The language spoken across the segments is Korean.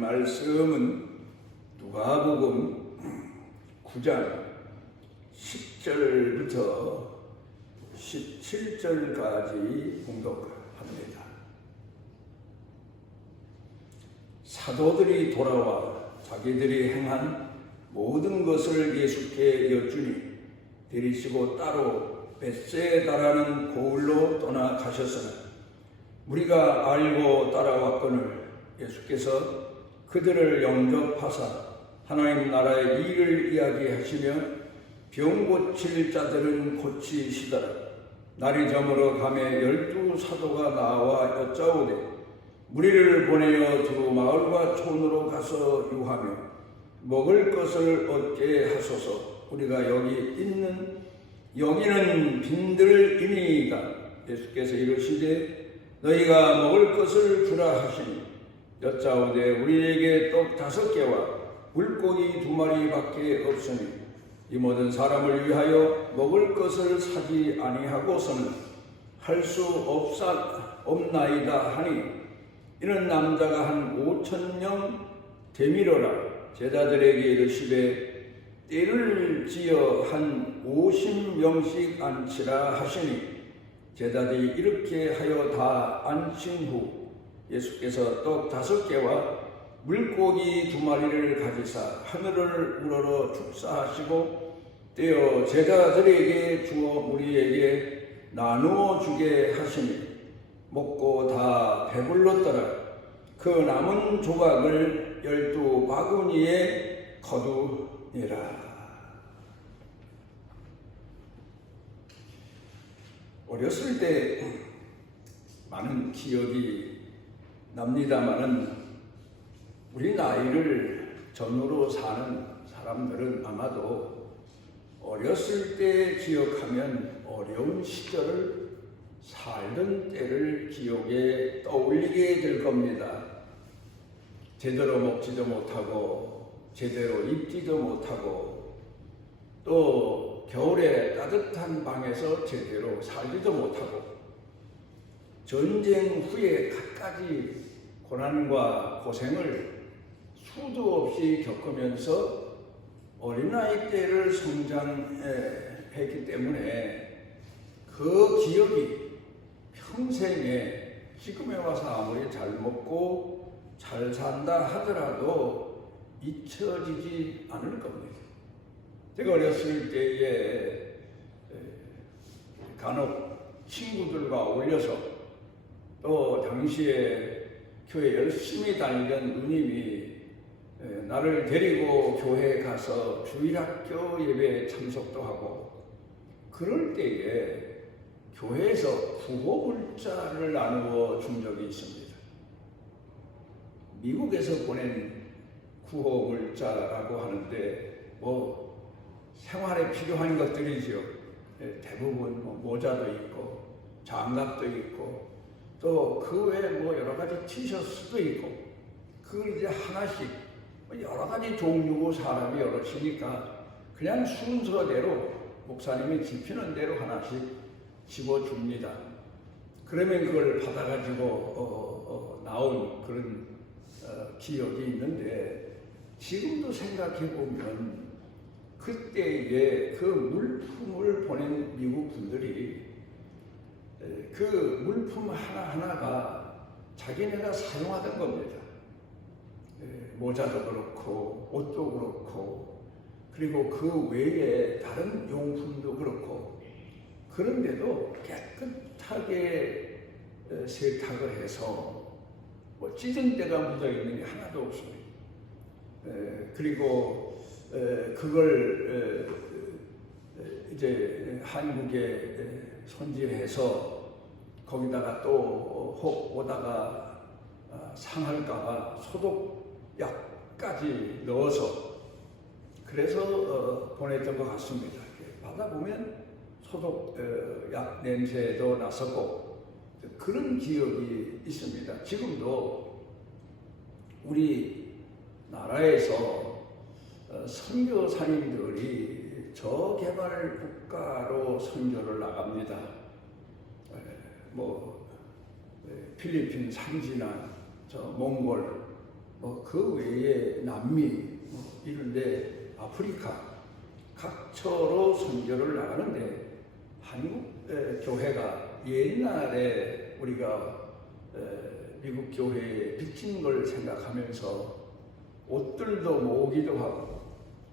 말씀은 누가복음 9장 10절부터 17절까지 공독합니다. 사도들이 돌아와 자기들이 행한 모든 것을 예수께 여쭈니 데리시고 따로 벳세다라는 고을로 떠나가셨으나 우리가 알고 따라왔거늘 예수께서 그들을 영접하사 하나님 나라의 일을 이야기하시며 병 고칠 자들은 고치시더라. 날이 저물어 가매 12 사도가 나와 여짜오되 무리를 보내어 두루 마을과 촌으로 가서 유하며 먹을 것을 얻게 하소서. 우리가 여기는 빈들이니이다. 예수께서 이르시되 너희가 먹을 것을 주라 하시니 여짜오되 우리에게 떡 5개와 물고기 2마리밖에 없으니 이 모든 사람을 위하여 먹을 것을 사지 아니하고서는 할 수 없나이다 하니 이는 남자가 한 5,000명 되밀어라. 제자들에게 이르시되 때를 지어 한 50명씩 앉히라 하시니 제자들이 이렇게 하여 다 앉힌 후 예수께서 떡 5개와 물고기 2마리를 가지사 하늘을 우러러 축사하시고 떼어 제자들에게 주어 무리에게 나누어 주게 하시니 먹고 다 배불렀더라. 그 남은 조각을 12 바구니에 거두니라. 어렸을 때 많은 기억이 납니다마는 우리 나이를 전후로 사는 사람들은 아마도 어렸을 때 기억하면 어려운 시절을 살던 때를 기억에 떠올리게 될 겁니다. 제대로 먹지도 못하고 제대로 입지도 못하고 또 겨울에 따뜻한 방에서 제대로 살지도 못하고 전쟁 후에 갖가지 고난과 고생을 수도 없이 겪으면서 어린아이 때를 성장했기 때문에 그 기억이 평생에 지금에 와서 아무리 잘 먹고 잘 산다 하더라도 잊혀지지 않을 겁니다. 제가 어렸을 때에 간혹 친구들과 어울려서 또 당시에 교회 열심히 다니던 누님이 나를 데리고 교회에 가서 주일학교 예배에 참석도 하고 그럴 때에 교회에서 구호물자를 나누어 준 적이 있습니다. 미국에서 보낸 구호물자라고 하는데 생활에 필요한 것들이죠. 대부분 모자도 있고 장갑도 있고 또 그 외에 여러 가지 티셔츠도 있고 그걸 이제 하나씩 여러 가지 종류고 사람이 여럿이니까 그냥 순서대로 목사님이 집히는 대로 하나씩 집어줍니다. 그러면 그걸 받아가지고 나온 그런 기억이 있는데 지금도 생각해보면 그때에 그 물품을 보낸 미국 분들이 그 물품 하나하나가 자기네가 사용하던 겁니다. 모자도 그렇고 옷도 그렇고 그리고 그 외에 다른 용품도 그렇고 그런데도 깨끗하게 세탁을 해서 찢은 데가 묻어있는 게 하나도 없습니다. 그리고 그걸 이제 한국에 손질해서 거기다가 또 혹 오다가 상할까봐 소독약까지 넣어서 그래서 보냈던 것 같습니다. 받아보면 소독약 냄새도 났었고 그런 기억이 있습니다. 지금도 우리 나라에서 선교사님들이 저개발 국가로 선교를 나갑니다. 필리핀 산지나 저 몽골 그 외에 남미 이런데 아프리카 각처로 선교를 나가는데 한국 교회가 옛날에 우리가 미국 교회에 빚진 걸 생각하면서 옷들도 모으기도 하고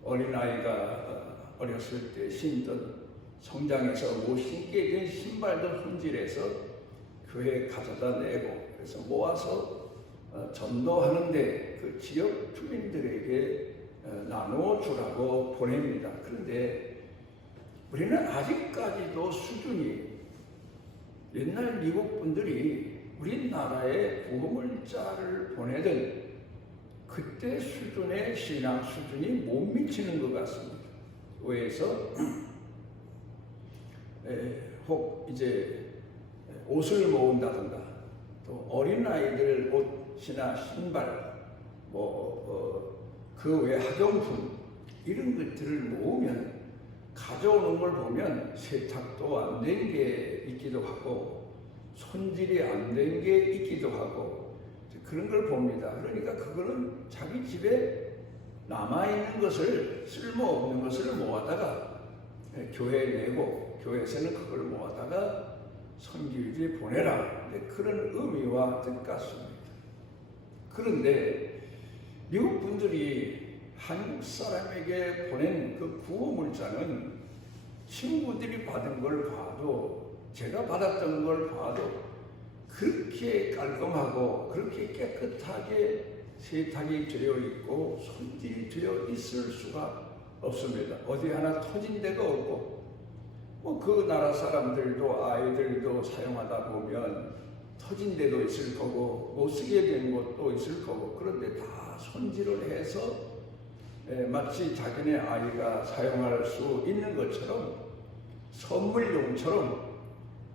어린아이가 어렸을 때 신던 성장해서 못 신게 된 신발도 손질해서 교회에 가져다 내고 그래서 모아서 전도하는데 그 지역 주민들에게 나누어 주라고 보냅니다. 그런데 우리는 아직까지도 수준이 옛날 미국 분들이 우리나라에 구호물자를 보내던 그때 수준의 신앙 수준이 못 미치는 것 같습니다. 교회에서 혹 이제 옷을 모은다든가 또 어린아이들 옷이나 신발 그 외 학용품 이런 것들을 모으면 가져오는 걸 보면 세탁도 안 된 게 있기도 하고 손질이 안 된 게 있기도 하고 그런 걸 봅니다. 그러니까 그거는 자기 집에 남아있는 것을 쓸모없는 것을 모아다가 교회에 내고 교회에서는 그걸 모아다가 선교지에 보내라. 그런 의미와 뜻 같습니다. 그런데 미국 분들이 한국 사람에게 보낸 그 구호물자는 친구들이 받은 걸 봐도 제가 받았던 걸 봐도 그렇게 깔끔하고 그렇게 깨끗하게 세탁이 되어 있고 손질이 되어 있을 수가 없습니다. 어디 하나 터진 데가 없고 그 나라 사람들도 아이들도 사용하다 보면 터진 데도 있을 거고 못 쓰게 된 것도 있을 거고 그런데 다 손질을 해서 마치 자기네 아이가 사용할 수 있는 것처럼 선물용처럼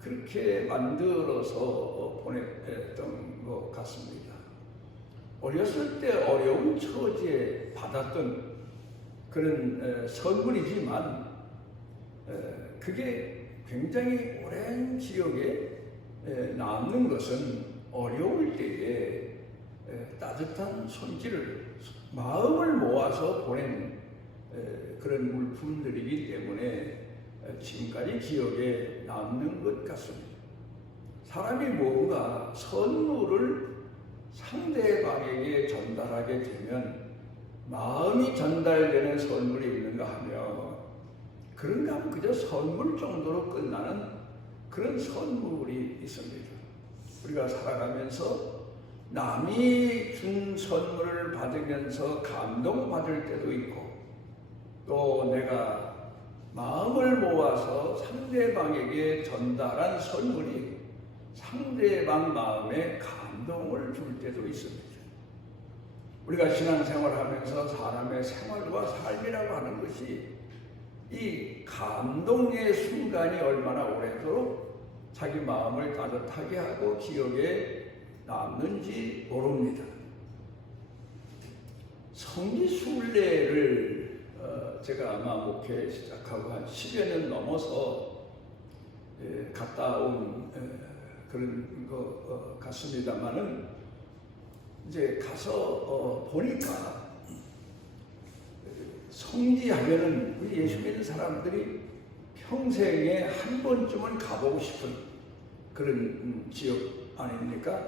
그렇게 만들어서 보냈던 것 같습니다. 어렸을 때 어려운 처지에 받았던 그런 선물이지만 그게 굉장히 오랜 기억에 남는 것은 어려울 때에 따뜻한 손길을 마음을 모아서 보낸 그런 물품들이기 때문에 지금까지 기억에 남는 것 같습니다. 사람이 뭔가 선물을 상대방에게 전달하게 되면 마음이 전달되는 선물이 있는가 하면 그런가 하면 그저 선물 정도로 끝나는 그런 선물이 있습니다. 우리가 살아가면서 남이 준 선물을 받으면서 감동받을 때도 있고 또 내가 마음을 모아서 상대방에게 전달한 선물이 상대방 마음에 감동을 줄 때도 있습니다. 우리가 신앙생활하면서 사람의 생활과 삶이라고 하는 것이 이 감동의 순간이 얼마나 오래도록 자기 마음을 따뜻하게 하고 기억에 남는지 모릅니다. 성지순례를 제가 아마 목회 시작하고 한 10여 년 넘어서 갔다 온 그런 것 같습니다만은 이제 가서 보니까 성지하면은 우리 예수 믿는 사람들이 평생에 한 번쯤은 가보고 싶은 그런 지역 아닙니까?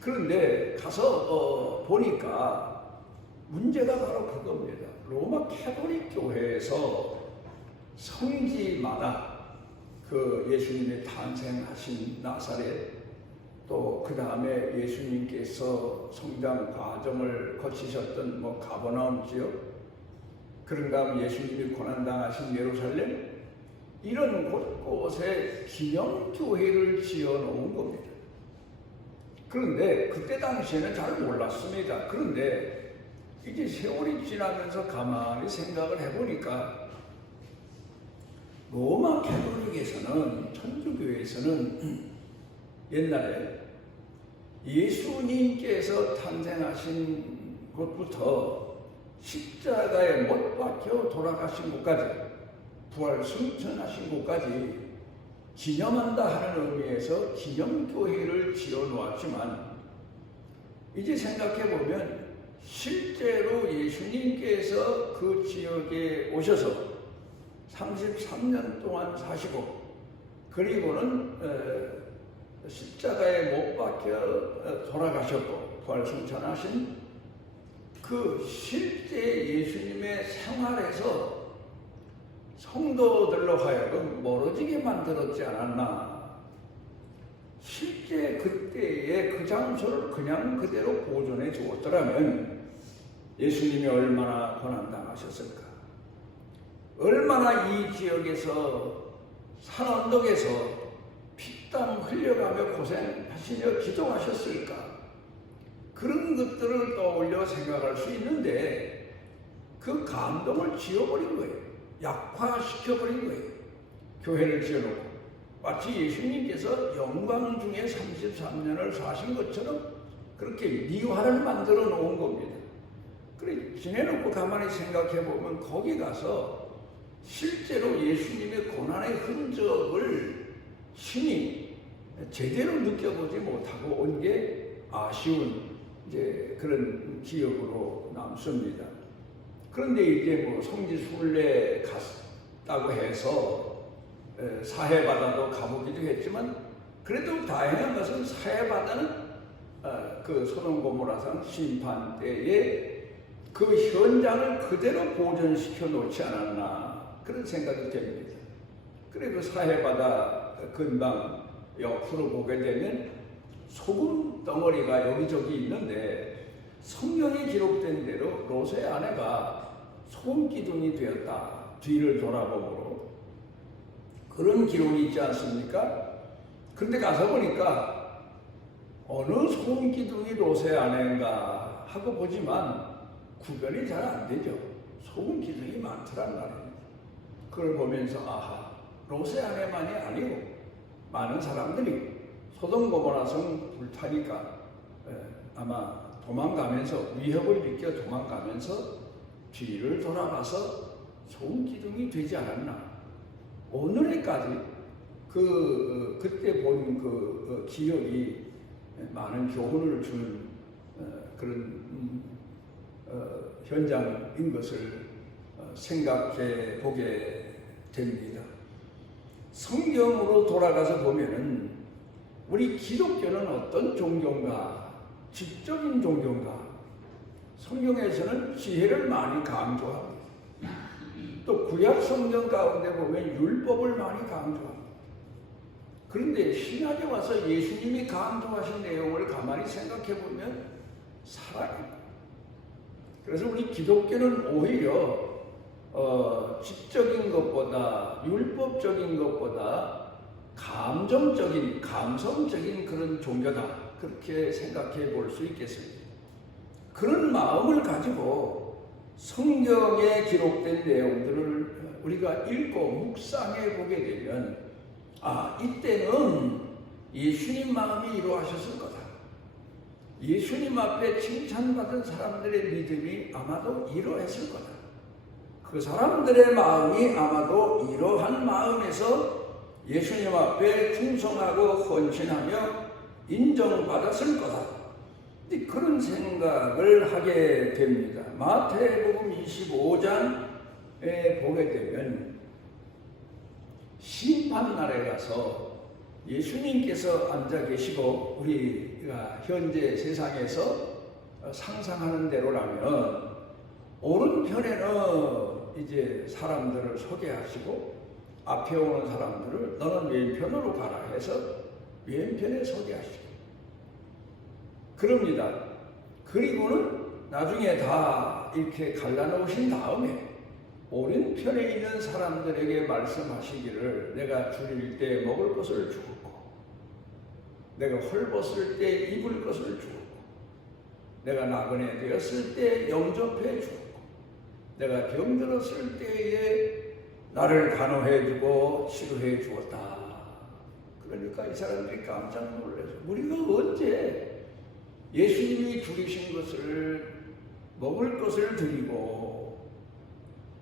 그런데 가서 보니까 문제가 바로 그겁니다. 로마 캐톨릭 교회에서 성지마다 그 예수님의 탄생하신 나사렛 또 그 다음에 예수님께서 성장 과정을 거치셨던 가버나움 지역 그런 다음 예수님이 고난당하신 예루살렘 이런 곳곳에 기념교회를 지어놓은 겁니다. 그런데 그때 당시에는 잘 몰랐습니다. 그런데 이제 세월이 지나면서 가만히 생각을 해보니까 로마 캐톨릭에서는 천주교에서는 옛날에 예수님께서 탄생하신 곳부터 십자가에 못 박혀 돌아가신 곳까지 부활 승천하신 곳까지 기념한다 하는 의미에서 기념교회를 지어 놓았지만 이제 생각해 보면 실제로 예수님께서 그 지역에 오셔서 33년 동안 사시고 그리고는 십자가에 못 박혀 돌아가셨고 부활승천하신 그 실제 예수님의 생활에서 성도들로 하여금 멀어지게 만들었지 않았나. 실제 그때의 그 장소를 그냥 그대로 보존해 주었더라면 예수님이 얼마나 고난당하셨을까. 얼마나 이 지역에서 산 언덕에서 피땀 흘려가며 고생하시며 기도하셨을까. 그런 것들을 떠올려 생각할 수 있는데 그 감동을 지워버린 거예요. 약화시켜버린 거예요. 교회를 지어놓고 마치 예수님께서 영광 중에 33년을 사신 것처럼 그렇게 미화를 만들어 놓은 겁니다. 그래 지내놓고 가만히 생각해 보면 거기 가서 실제로 예수님의 고난의 흔적을 신이 제대로 느껴보지 못하고 온 게 아쉬운 이제 그런 기억으로 남습니다. 그런데 이제 뭐 성지순례 갔다고 해서 사해바다도 가보기도 했지만 그래도 다행한 것은 사해바다는 그 소돔 고모라산 심판 때에 그 현장을 그대로 보존시켜 놓지 않았나 그런 생각이 됩니다. 그리고 사해바다 근방 옆으로 보게 되면 소금 덩어리가 여기저기 있는데 성경에 기록된 대로 롯의 아내가 소금 기둥이 되었다. 뒤를 돌아보므로 그런 기록이 있지 않습니까? 그런데 가서 보니까 어느 소금 기둥이 롯의 아내인가 하고 보지만 구별이 잘 안 되죠. 소금 기둥이 많더란 말입니다. 그걸 보면서 아하, 롯의 아내만이 아니고 많은 사람들이 소돔 고모라성 불타니까 아마 도망가면서 위협을 느껴 도망가면서 뒤를 돌아봐서 소금 기둥이 되지 않았나. 오늘까지 그때 본 그 기억이 많은 교훈을 주는 그런 현장인 것을 생각해 보게 됩니다. 성경으로 돌아가서 보면은 우리 기독교는 어떤 종교인가? 지적인 종교인가? 성경에서는 지혜를 많이 강조합니다. 또 구약 성경 가운데 보면 율법을 많이 강조합니다. 그런데 신약에 와서 예수님이 강조하신 내용을 가만히 생각해 보면 살아요. 그래서 우리 기독교는 오히려 지적인 것보다 율법적인 것보다 감정적인, 감성적인 그런 종교다. 그렇게 생각해 볼 수 있겠습니다. 그런 마음을 가지고 성경에 기록된 내용들을 우리가 읽고 묵상해 보게 되면 이때는 예수님 마음이 이루어하셨을 거다. 예수님 앞에 칭찬받은 사람들의 믿음이 아마도 이러했을 거다. 그 사람들의 마음이 아마도 이러한 마음에서 예수님 앞에 충성하고 헌신하며 인정받았을 거다. 그런 생각을 하게 됩니다. 마태복음 25장에 보게 되면 심판날에 가서 예수님께서 앉아 계시고 우리가 현재 세상에서 상상하는 대로라면 오른편에는 이제 사람들을 소개하시고 앞에 오는 사람들을 너는 왼편으로 가라 해서 왼편에 소개하시고 그럽니다. 그리고는 나중에 다 이렇게 갈라놓으신 다음에 오른편에 있는 사람들에게 말씀하시기를 내가 줄일 때 먹을 것을 주었고 내가 헐벗을 때 입을 것을 주었고 내가 나그네 되었을 때 영접해 주었고 내가 병들었을 때에 나를 간호해 주고 치료해 주었다. 그러니까 이 사람들이 깜짝 놀라서 우리가 언제 예수님이 줄이신 것을 먹을 것을 드리고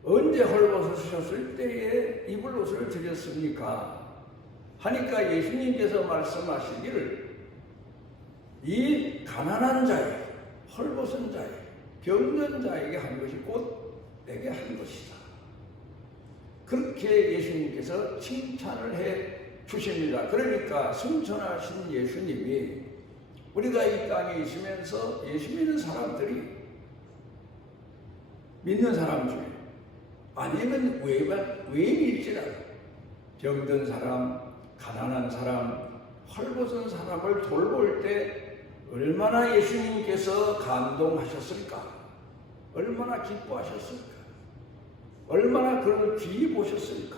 언제 헐벗으셨을 때에 입을 옷을 드렸습니까? 하니까 예수님께서 말씀하시기를 이 가난한 자에 헐벗은 자에 병든 자에게 한 것이 곧 내게 한 것이다. 그렇게 예수님께서 칭찬을 해 주십니다. 그러니까 승천하신 예수님이 우리가 이 땅에 있으면서 예수 믿는 사람들이 믿는 사람 중에 아니면 외인일지라도 병든 사람, 가난한 사람, 헐벗은 사람을 돌볼 때 얼마나 예수님께서 감동하셨을까? 얼마나 기뻐하셨을까? 얼마나 그를 귀히 보셨을까?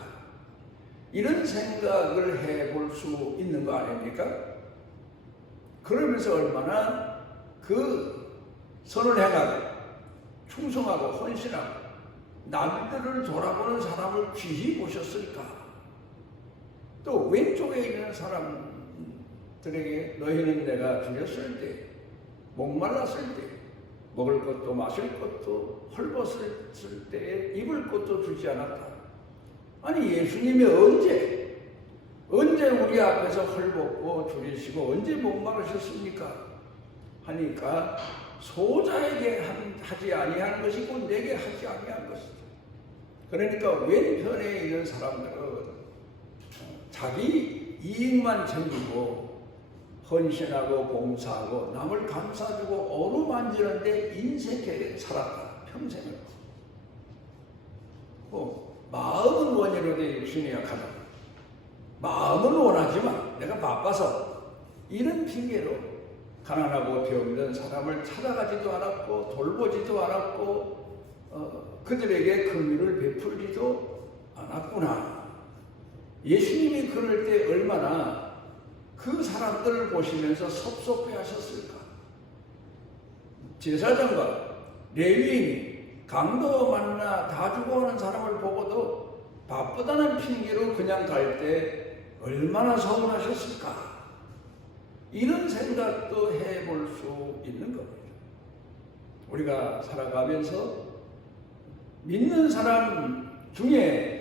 이런 생각을 해볼 수 있는 거 아닙니까? 그러면서 얼마나 그 선을 행하고 충성하고 헌신하고 남들을 돌아보는 사람을 귀히 보셨을까? 또 왼쪽에 있는 사람들에게 너희는 내가 죽였을 때, 목말랐을 때, 먹을 것도 마실 것도 헐벗을 때에 입을 것도 주지 않았다. 아니 예수님이 언제 우리 앞에서 헐벗고 줄이시고 언제 목마르셨습니까? 하니까 소자에게 하지 아니하는 것이 곧 내게 하지 아니한 것이다. 그러니까 왼편에 있는 사람들은 자기 이익만 챙기고 헌신하고 봉사하고 남을 감싸주고 어루만지는데 인색하게 살았다. 평생을. 마음은 원이로되 육신이 약하다. 마음은 원하지만 내가 바빠서 이런 핑계로 가난하고 병든 사람을 찾아가지도 않았고 돌보지도 않았고 그들에게 긍휼을 베풀지도 않았구나. 예수님이 그럴 때 얼마나 그 사람들을 보시면서 섭섭해 하셨을까? 제사장과 레위인이 강도 만나 다 죽어가는 사람을 보고도 바쁘다는 핑계로 그냥 갈 때 얼마나 서운하셨을까? 이런 생각도 해볼 수 있는 겁니다. 우리가 살아가면서 믿는 사람 중에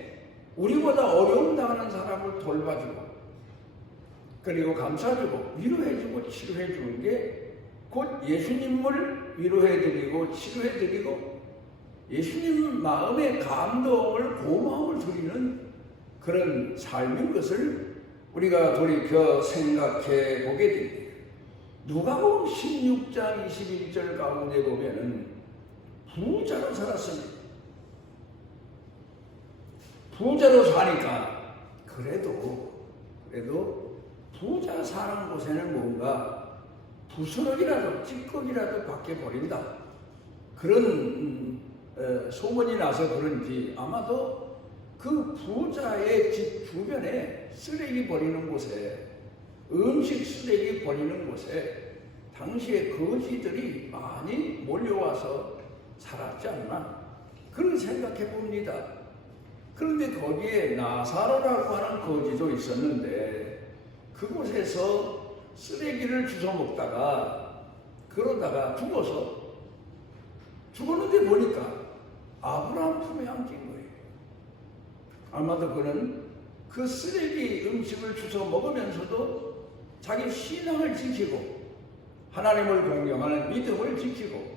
우리보다 어려움 당하는 사람을 돌봐주고 그리고 감싸주고 위로해주고 치료해주는 게 곧 예수님을 위로해드리고 치료해드리고 예수님 마음의 감동을 고마움을 드리는 그런 삶인 것을 우리가 돌이켜 생각해 보게 됩니다. 누가복음 16장 21절 가운데 보면은 부자로 살았습니다. 부자로 사니까 그래도 부자 사는 곳에는 뭔가 부스럭이라도 찌꺼기라도 밖에 버린다. 그런 소문이 나서 그런지 아마도 그 부자의 집 주변에 쓰레기 버리는 곳에 음식 쓰레기 버리는 곳에 당시에 거지들이 많이 몰려와서 살았지 않나 그런 생각해 봅니다. 그런데 거기에 나사로라고 하는 거지도 있었는데 그곳에서 쓰레기를 주워 먹다가 그러다가 죽었는데 보니까 아브라함 품에 안긴 거예요. 아마도 그는 그 쓰레기 음식을 주워 먹으면서도 자기 신앙을 지키고 하나님을 공경하는 믿음을 지키고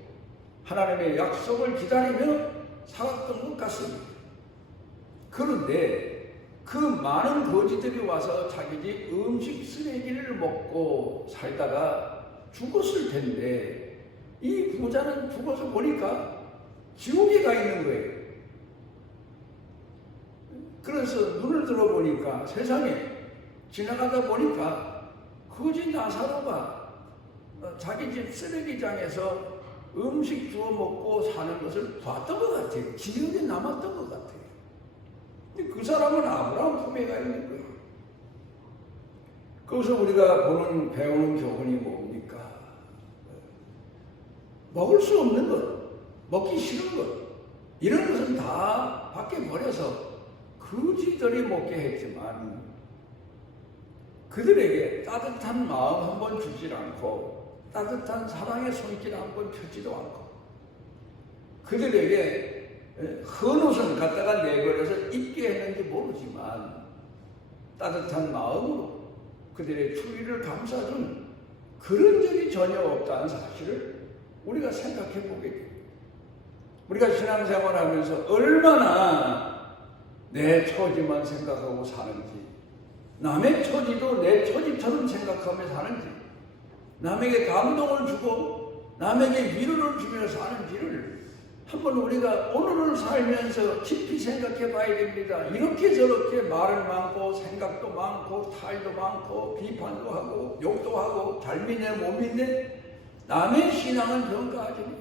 하나님의 약속을 기다리며 살았던 것 같습니다. 그런데 그 많은 거지들이 와서 자기 집 음식 쓰레기를 먹고 살다가 죽었을 텐데 이 부자는 죽어서 보니까 지옥에 가 있는 거예요. 그래서 눈을 들어보니까 세상에 지나가다 보니까 거지 나사로가 자기 집 쓰레기장에서 음식 주워 먹고 사는 것을 봤던 것 같아요. 기억에 남았던 것 같아요. 그 사람은 아브라함 품에 가 있는 거예요. 거기서 우리가 배우는 교훈이 뭡니까? 먹을 수 없는 것, 먹기 싫은 것, 이런 것은 다 밖에 버려서 거지들이 먹게 했지만 그들에게 따뜻한 마음 한번 주질 않고 따뜻한 사랑의 손길 한번 펴지도 않고 그들에게 헌옷은 갖다가 내버려서 입게 했는지 모르지만 따뜻한 마음으로 그들의 추위를 감싸준 그런 적이 전혀 없다는 사실을 우리가 생각해 보게 됩니다. 우리가 신앙생활하면서 얼마나 내 처지만 생각하고 사는지, 남의 처지도 내 처지처럼 생각하며 사는지, 남에게 감동을 주고 남에게 위로를 주며 사는지를 한번 우리가 오늘을 살면서 깊이 생각해 봐야 됩니다. 이렇게 저렇게 말은 많고 생각도 많고 탈도 많고 비판도 하고 욕도 하고 잘 믿네 못 믿네, 남의 신앙은 평가하지 마.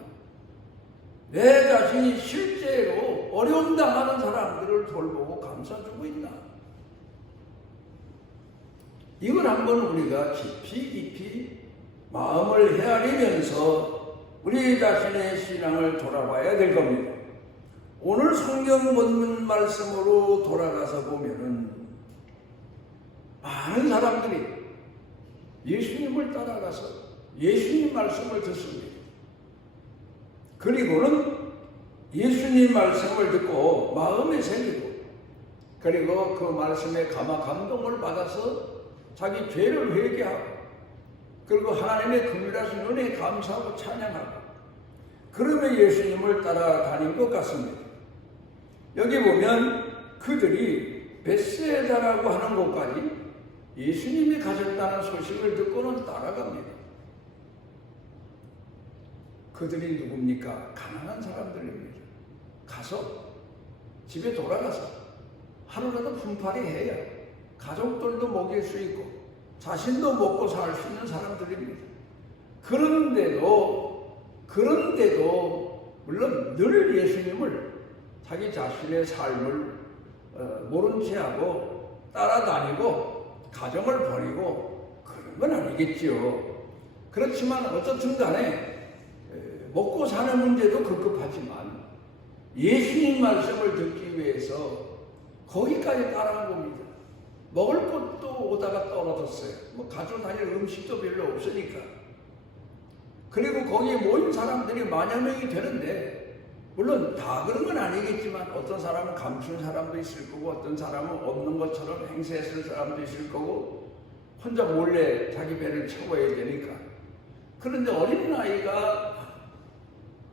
내 자신이 실제로 어려움 당하는 사람들을 돌보고 감싸주고 있나? 이걸 한번 우리가 깊이 마음을 헤아리면서 우리 자신의 신앙을 돌아봐야 될 겁니다. 오늘 성경 본문 말씀으로 돌아가서 보면은 많은 사람들이 예수님을 따라가서 예수님 말씀을 듣습니다. 그리고는 예수님 말씀을 듣고 마음에 새기고, 그리고 그 말씀에 감동을 받아서 자기 죄를 회개하고, 그리고 하나님의 긍휼하신 은혜에 감사하고 찬양하고, 그러면 예수님을 따라다닌 것 같습니다. 여기 보면 그들이 벳세다라고 하는 곳까지 예수님이 가셨다는 소식을 듣고는 따라갑니다. 그들이 누굽니까? 가난한 사람들입니다. 가서 집에 돌아가서 하루라도 품팔이 해야 가족들도 먹일 수 있고 자신도 먹고 살 수 있는 사람들입니다. 그런데도 물론 늘 예수님을 자기 자신의 삶을 모른 채 하고 따라다니고 가정을 버리고 그런 건 아니겠지요. 그렇지만 어떻든 간에 먹고 사는 문제도 급급하지만 예수님 말씀을 듣기 위해서 거기까지 따라간 겁니다. 먹을 것도 오다가 떨어졌어요. 가지고 다닐 음식도 별로 없으니까. 그리고 거기에 모인 사람들이 만여 명이 되는데, 물론 다 그런 건 아니겠지만 어떤 사람은 감춘 사람도 있을 거고 어떤 사람은 없는 것처럼 행세했을 사람도 있을 거고 혼자 몰래 자기 배를 채워야 되니까. 그런데 어린아이가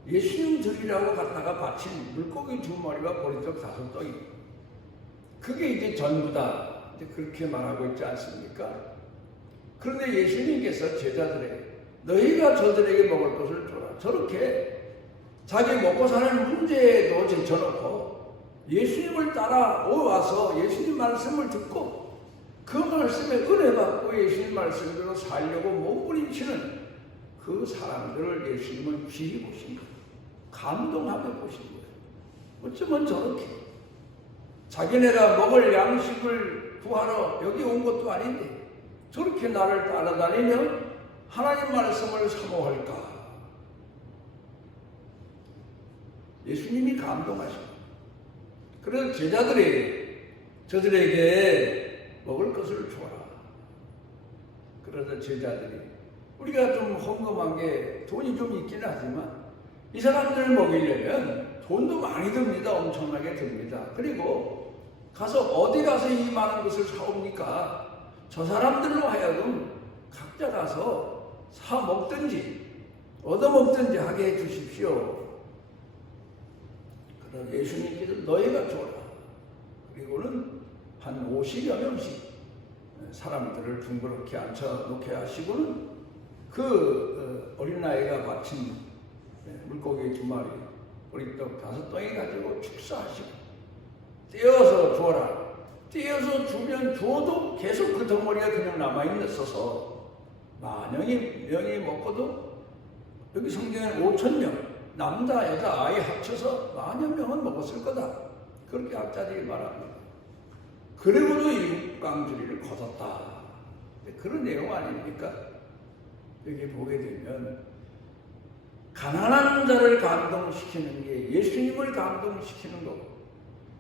예수님 드리라고 갖다가 바친 물고기 2마리와 보리떡 5떡이, 그게 이제 전부다, 이제 그렇게 말하고 있지 않습니까? 그런데 예수님께서 제자들에게 너희가 저들에게 먹을 것을 줘라, 저렇게 자기 먹고 사는 문제에도 제쳐놓고 예수님을 따라와서 예수님 말씀을 듣고 그 말씀에 은혜 받고 예수님 말씀대로 살려고 몸부림치는 그 사람들을 예수님은 귀히 보신 거예요. 감동하며 보신 거예요. 어쩌면 저렇게 자기네가 먹을 양식을 구하러 여기 온 것도 아닌데 저렇게 나를 따라다니며 하나님 말씀을 사모할까? 예수님이 감동하십니다. 그래서 저들에게 먹을 것을 줘라. 그러자 제자들이, 우리가 좀 헌금한 게 돈이 좀 있긴 하지만 이 사람들을 먹이려면 돈도 많이 듭니다. 엄청나게 듭니다. 그리고 어디 가서 이 많은 것을 사옵니까? 저 사람들로 하여금 각자 가서 사 먹든지 얻어 먹든지 하게 해 주십시오. 그러나 예수님께서 너희가 줘라. 그리고는 한 50여 명씩 사람들을 둥그렇게 앉혀놓게 하시고는 그 어린아이가 바친 물고기 2마리, 보리떡 5떡이 가지고 축사하시고 떼어서 주어라. 떼어서 주면 주어도 계속 그 덩어리가 그냥 남아있어서 만영이 명이 먹고도, 여기 성경에는 5,000명, 남자 여자 아이 합쳐서 만여 명은 먹었을 거다, 그렇게 학자들이 말합니다. 그리고도 일국강주리를 거뒀다, 그런 내용 아닙니까? 여기 보게 되면 가난한 자를 감동시키는 게 예수님을 감동시키는 거고,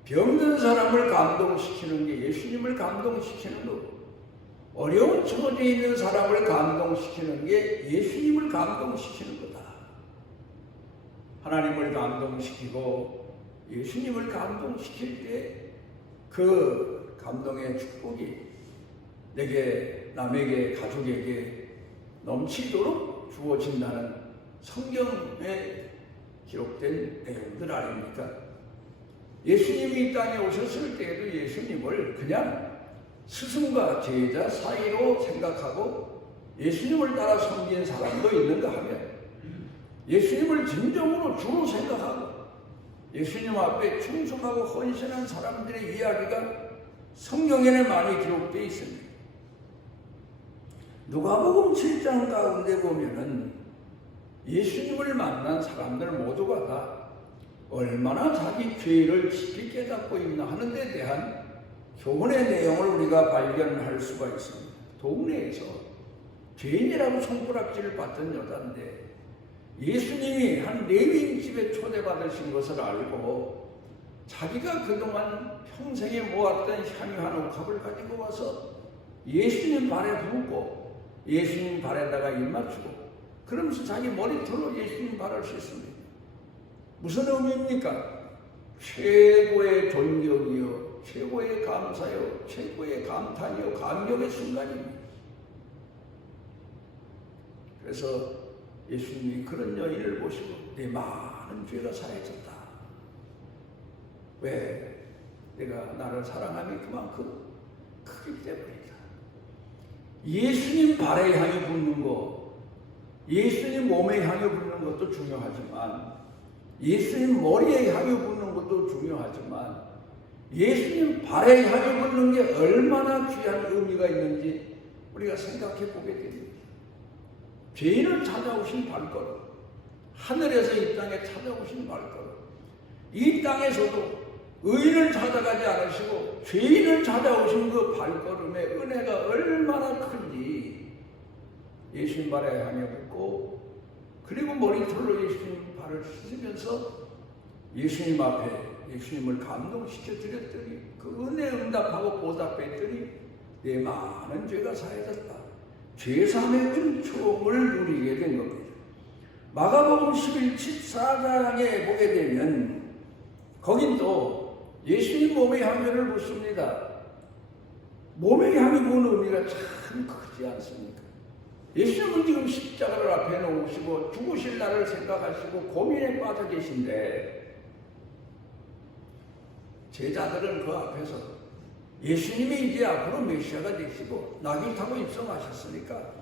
병든 사람을 감동시키는 게 예수님을 감동시키는 거고, 어려운 처지에 있는 사람을 감동시키는 게 예수님을 감동시키는 거다. 하나님을 감동시키고 예수님을 감동시킬 때 그 감동의 축복이 내게, 남에게, 가족에게 넘치도록 주어진다는 성경의 기록된 내용들 아닙니까? 예수님이 이 땅에 오셨을 때에도 예수님을 그냥 스승과 제자 사이로 생각하고 예수님을 따라 섬긴 사람도 있는가 하면 예수님을 진정으로 주로 생각하고 예수님 앞에 충성하고 헌신한 사람들의 이야기가 성경에는 많이 기록되어 있습니다. 누가복음 7장 가운데 보면은 예수님을 만난 사람들 모두가 다 얼마나 자기 죄를 깊이 깨닫고 있나 하는 데 대한 교훈의 내용을 우리가 발견할 수가 있습니다. 동네에서 죄인이라고 손가락질을 받던 여자인데 예수님이 한 레위인 집에 초대받으신 것을 알고 자기가 그동안 평생에 모았던 향유 한 옥합을 가지고 와서 예수님 발에 붓고 예수님 발에다가 입 맞추고 그러면서 자기 머리털로 예수님 발을 씻습니다. 무슨 의미입니까? 최고의 존경이요, 최고의 감사요, 최고의 감탄이요, 감격의 순간입니다. 그래서 예수님이 그런 여인을 보시고 내 많은 죄가 사해졌다. 왜? 내가 나를 사랑함이 그만큼 크기 때문이다. 예수님 발에 향이 붙는 것, 예수님 몸에 향이 붙는 것도 중요하지만 예수님 머리에 향이 붙는 것도 중요하지만 예수님 발에 향이 붙는 게 얼마나 귀한 의미가 있는지 우리가 생각해 보게 됩니다. 죄인을 찾아오신 발걸음, 하늘에서 이 땅에 찾아오신 발걸음, 이 땅에서도 의인을 찾아가지 않으시고 죄인을 찾아오신 그 발걸음의 은혜가 얼마나 큰지 예수님 발에 향해 붙고 그리고 머리털로 예수님 발을 씻으면서 예수님 앞에 예수님을 감동시켜 드렸더니 그 은혜 응답하고 보답했더니 내 많은 죄가 사해졌다. 죄사함의 은총을 누리게 된 겁니다. 마가복음 11장에 보게 되면 거긴 또 예수님 몸의 향유를 붓습니다. 몸의 향유 부는 의미가 참 크지 않습니까? 예수님은 지금 십자가를 앞에 놓으시고 죽으실 날을 생각하시고 고민에 빠져 계신데 제자들은 그 앞에서 예수님이 이제 앞으로 메시아가 되시고 낙이 타고 입성하셨으니까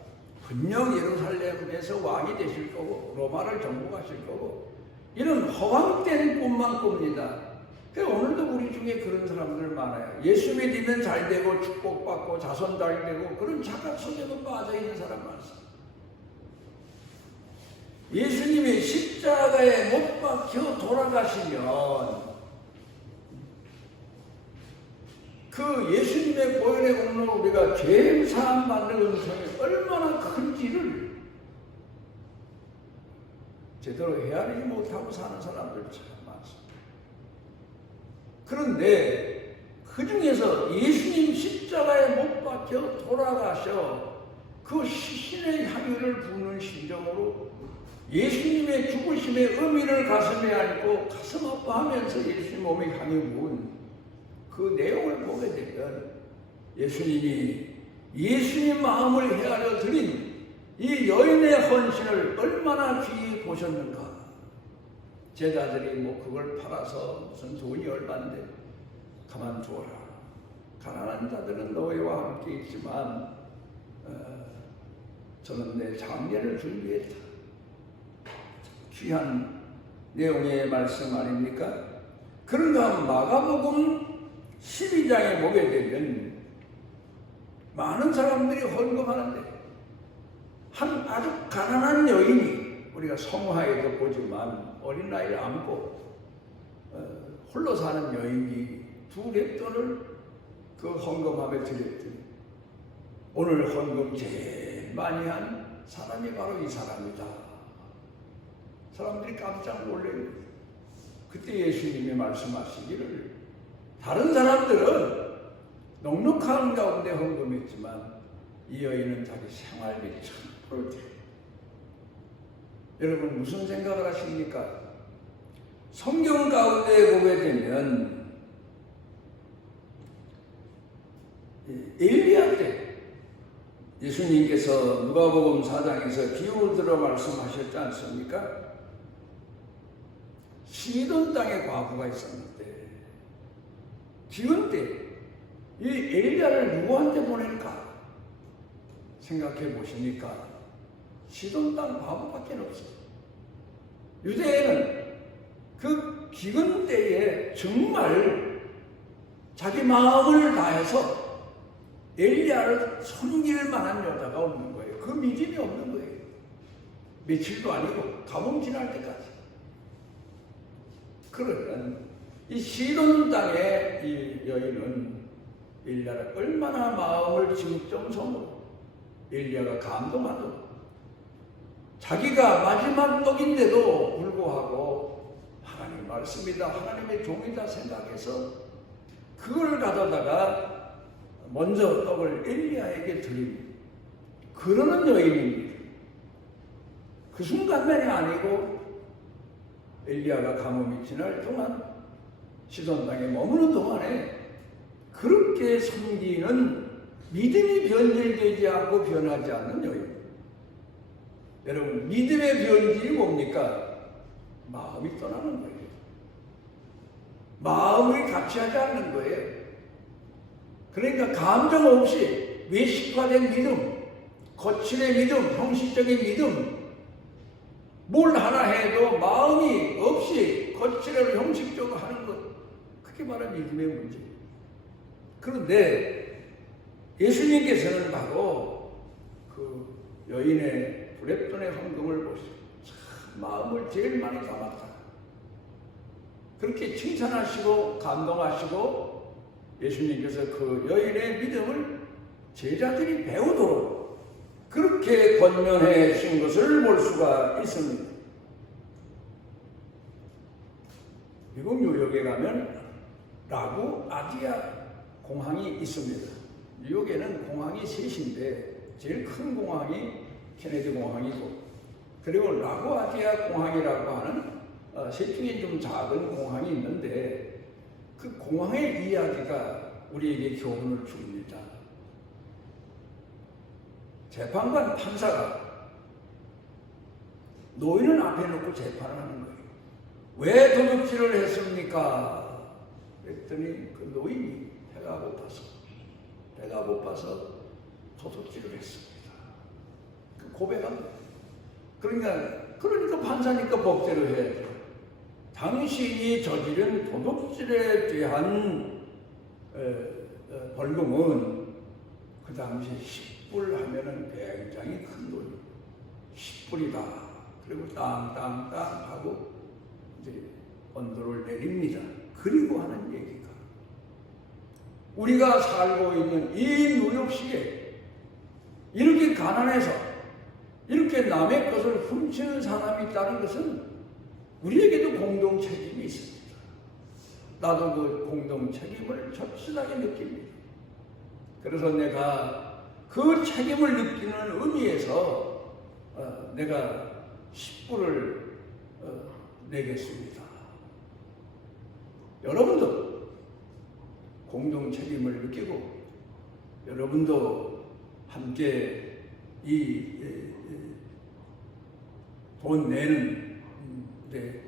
분명 예루살렘에서 왕이 되실 거고 로마를 정복하실 거고 이런 허황된 꿈만 꿉니다. 오늘도 우리 중에 그런 사람들 많아요. 예수 믿으면 잘 되고 축복받고 자손 잘 되고 그런 착각 속에도 빠져있는 사람 많습니다. 예수님이 십자가에 못 박혀 돌아가시면 그 예수님의 보혈의 공로로 우리가 죄 사함 받는 은총이 얼마나 큰지를 제대로 헤아리지 못하고 사는 사람들 참 많습니다. 그런데 그 중에서 예수님 십자가에 못 박혀 돌아가셔 그 시신의 향유를 부는 심정으로 예수님의 죽으심의 의미를 가슴에 안고 가슴 아파하면서 예수님 몸에 향유 부은 그 내용을 보게 되면 예수님이 예수님 마음을 헤아려 드린 이 여인의 헌신을 얼마나 귀히 보셨는가. 제자들이 뭐 그걸 팔아서 무슨 돈이 얼만데 가만두어라. 가난한 자들은 너희와 함께 있지만 저는 내 장례를 준비했다. 귀한 내용의 말씀 아닙니까? 그런가 마가복음 12장에 보게 되면 많은 사람들이 헌금하는데 한 아주 가난한 여인이 우리가 성화에도 보지만 어린 아이를 안고 홀로 사는 여인이 두 렙돈을 그 헌금함에 드렸더니 오늘 헌금 제일 많이 한 사람이 바로 이 사람이다. 사람들이 깜짝 놀래요. 그때 예수님이 말씀하시기를 다른 사람들은 넉넉한 가운데 헌금했지만 이 여인은 자기 생활비 1,000%를 드려요. 여러분 무슨 생각을 하십니까? 성경 가운데 보게 되면 엘리야 때 예수님께서 누가복음 4장에서 기울들어 말씀하셨지 않습니까? 시돈 땅에 과부가 있었는데 기근 때 이 엘리야를 누구한테 보낼까 생각해 보시니까 시돈 땅 과부밖에 없어요. 유대인은 그 기근 때에 정말 자기 마음을 다해서 엘리야를 섬길 만한 여자가 없는 거예요. 그 믿음이 없는 거예요. 며칠도 아니고 가뭄 지날 때까지. 그러면 이 시돈 땅의 이 여인은 엘리야를 얼마나 마음을 진정성으로 엘리야가 감동하도록 자기가 마지막 떡인데도 불구하고 하나님 말씀이다, 하나님의 종이다 생각해서 그걸 가져다가 먼저 떡을 엘리야에게 드립니다. 그러는 여인입니다. 그 순간만이 아니고 엘리야가 가뭄이 지날 동안 시돈 땅에 머무는 동안에 그렇게 섬기는 믿음이 변질되지 않고 변하지 않는 여인. 여러분, 믿음의 변질이 뭡니까? 마음이 떠나는 거예요. 마음을 같이 하지 않는 거예요. 그러니까 감정 없이 외식화된 믿음, 거칠의 믿음, 형식적인 믿음, 뭘 하나 해도 마음이 없이 거칠하고 형식적으로 하는 것, 그게 바로 믿음의 문제예요. 그런데 예수님께서는 바로 그 여인의 브렙돈의 황금을 보시고 참 마음을 제일 많이 담았다. 그렇게 칭찬하시고 감동하시고 예수님께서 그 여인의 믿음을 제자들이 배우도록 그렇게 권면해 주신 것을 볼 수가 있습니다. 미국 뉴욕에 가면 라구 아디아 공항이 있습니다. 뉴욕에는 공항이 셋인데 제일 큰 공항이 케네디 공항이고, 그리고 라구 아디아 공항이라고 하는 셋 중에 좀 작은 공항이 있는데 그 공항의 이야기가 우리에게 교훈을 줍니다. 재판관 판사가 노인을 앞에 놓고 재판을 하는 거예요. 왜 도둑질을 했습니까? 그랬더니 그 노인이 배가 고파서 도둑질을 했습니다. 그 고백한 거예요. 그러니까 판사니까 법대로 해야죠. 당신이 저지른 도둑질에 대한 벌금은 그 당시 10불 하면은 굉장히 큰 돈이에요. 10불이다. 그리고 땅 하고 이제 언도를 내립니다. 그리고 하는 얘기가 우리가 살고 있는 이 뉴욕시에 이렇게 가난해서 이렇게 남의 것을 훔치는 사람이 있다는 것은 우리에게도 공동 책임이 있습니다. 나도 그 공동 책임을 절실하게 느낍니다. 그래서 내가 그 책임을 느끼는 의미에서 내가 10불을 내겠습니다. 여러분도 공동 책임을 느끼고 여러분도 함께 이 돈 내는 데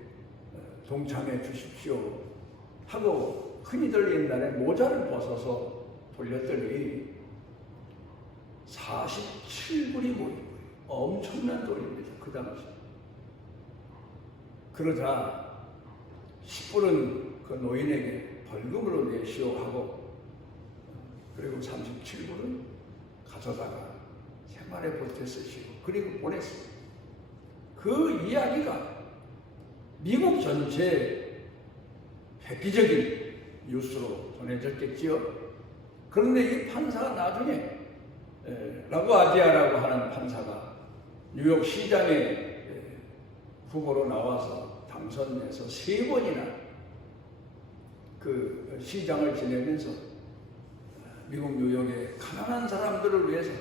동참해 주십시오 하고 흔히들 옛날에 모자를 벗어서 돌렸더니 47불이 모인 거예요. 엄청난 돈입니다. 그 당시. 그러자 10불은 그 노인에게 벌금으로 내시오 하고 그리고 37불은 가져다가 생활에 보태 쓰시고 그리고 보냈습니다. 그 이야기가 미국 전체에 획기적인 뉴스로 전해졌겠지요. 그런데 이 판사가 나중에 라구아디아라고 하는 판사가 뉴욕 시장의 후보로 나와서 당선돼서 3번이나 그 시장을 지내면서 미국 뉴욕의 가난한 사람들을 위해서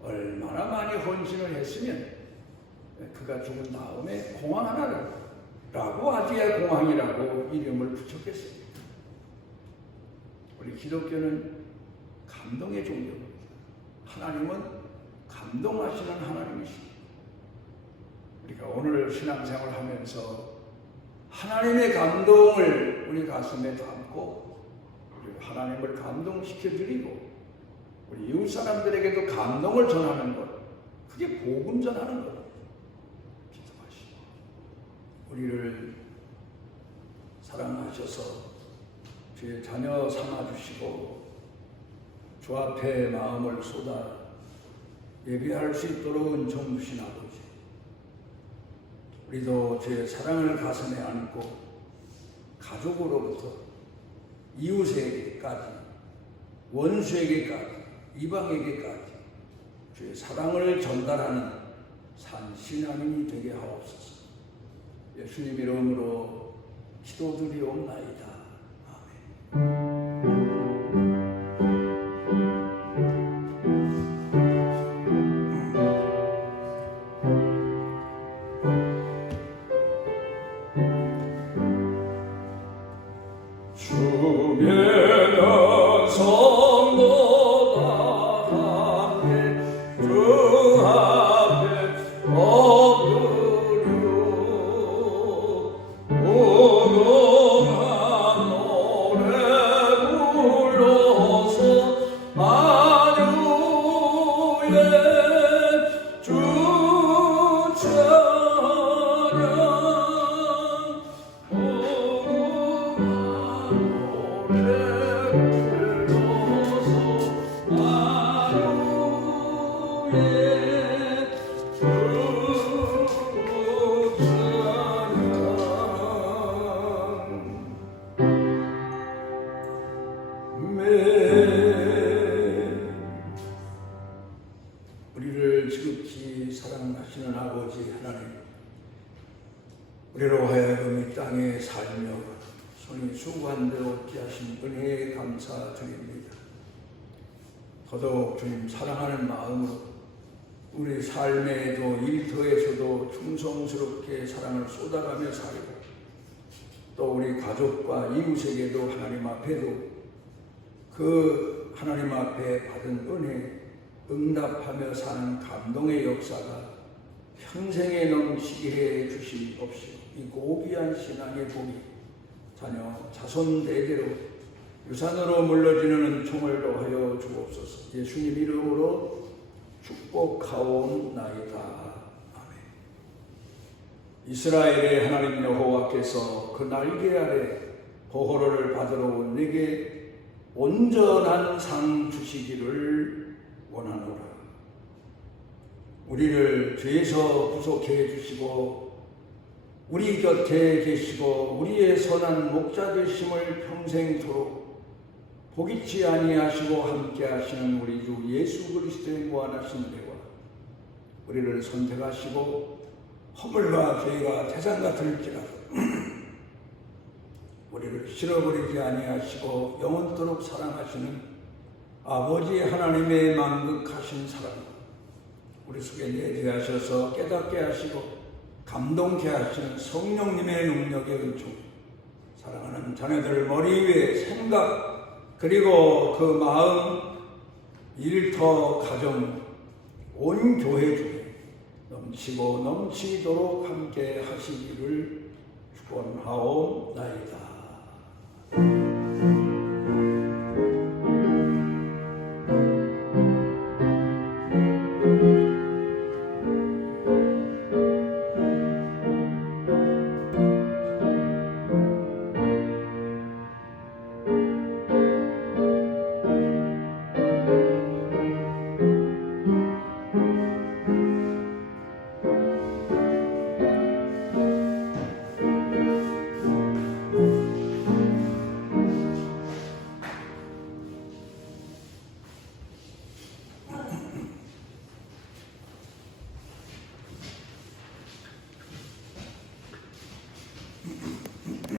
얼마나 많이 헌신을 했으면 그가 죽은 다음에 공항 하나를 라구아디아 공항이라고 이름을 붙였겠습니다. 우리 기독교는 감동의 종교입니다. 하나님은 감동하시는 하나님이십니다. 우리가 오늘 신앙생활을 하면서 하나님의 감동을 우리 가슴에 담고 하나님을 감동시켜드리고 우리 이웃 사람들에게도 감동을 전하는 것, 그게 복음 전하는 것. 기도하시고 우리를 사랑하셔서 주의 자녀 삼아주시고 주 앞에 마음을 쏟아 예배할 수 있도록 은총 주신 아버지, 우리도 주의 사랑을 가슴에 안고 가족으로부터 이웃에게까지 원수에게까지 이방에게까지 주의 사랑을 전달하는 산 신앙인이 되게 하옵소서. 예수님 이름으로 기도드리옵나이다. 아멘. 우리를 지극히 사랑하시는 아버지 하나님, 우리로 하여금 이 땅에 살며 손이 수고한 대로 얻게 하신 은혜에 감사드립니다. 더더욱 주님 사랑하는 마음으로 우리 삶에도 일터에서도 충성스럽게 사랑을 쏟아가며 살고 또 우리 가족과 이웃에게도 하나님 앞에도 그 하나님 앞에 받은 은혜 응답하며 사는 감동의 역사가 평생에 넘치게 해 주시옵시고 이 고귀한 신앙의 복이 자녀 자손 대대로 유산으로 물러지는 은총을 더하여 주옵소서. 예수님 이름으로 축복하옵나이다. 아멘. 이스라엘의 하나님 여호와께서 그 날개 아래 보호를 받으러 온 내게 온전한 상 주시기를 원하노라. 우리를 죄에서 구속해 주시고 우리 곁에 계시고 우리의 선한 목자 되심을 평생토록 포기치 아니하시고 함께 하시는 우리 주 예수 그리스도의 무한하신 은혜와 우리를 선택하시고 허물과 죄가 태산 같을지라도 우리를 실어버리지 아니하시고 영원토록 사랑하시는 아버지 하나님의 만극하신 사랑 우리 속에 내재하셔서 깨닫게 하시고 감동케 하시는 성령님의 능력의 은총, 사랑하는 자녀들 머리 위에 생각 그리고 그 마음, 일터, 가정, 온 교회 중에 넘치고 넘치도록 함께 하시기를 축원하옵나이다.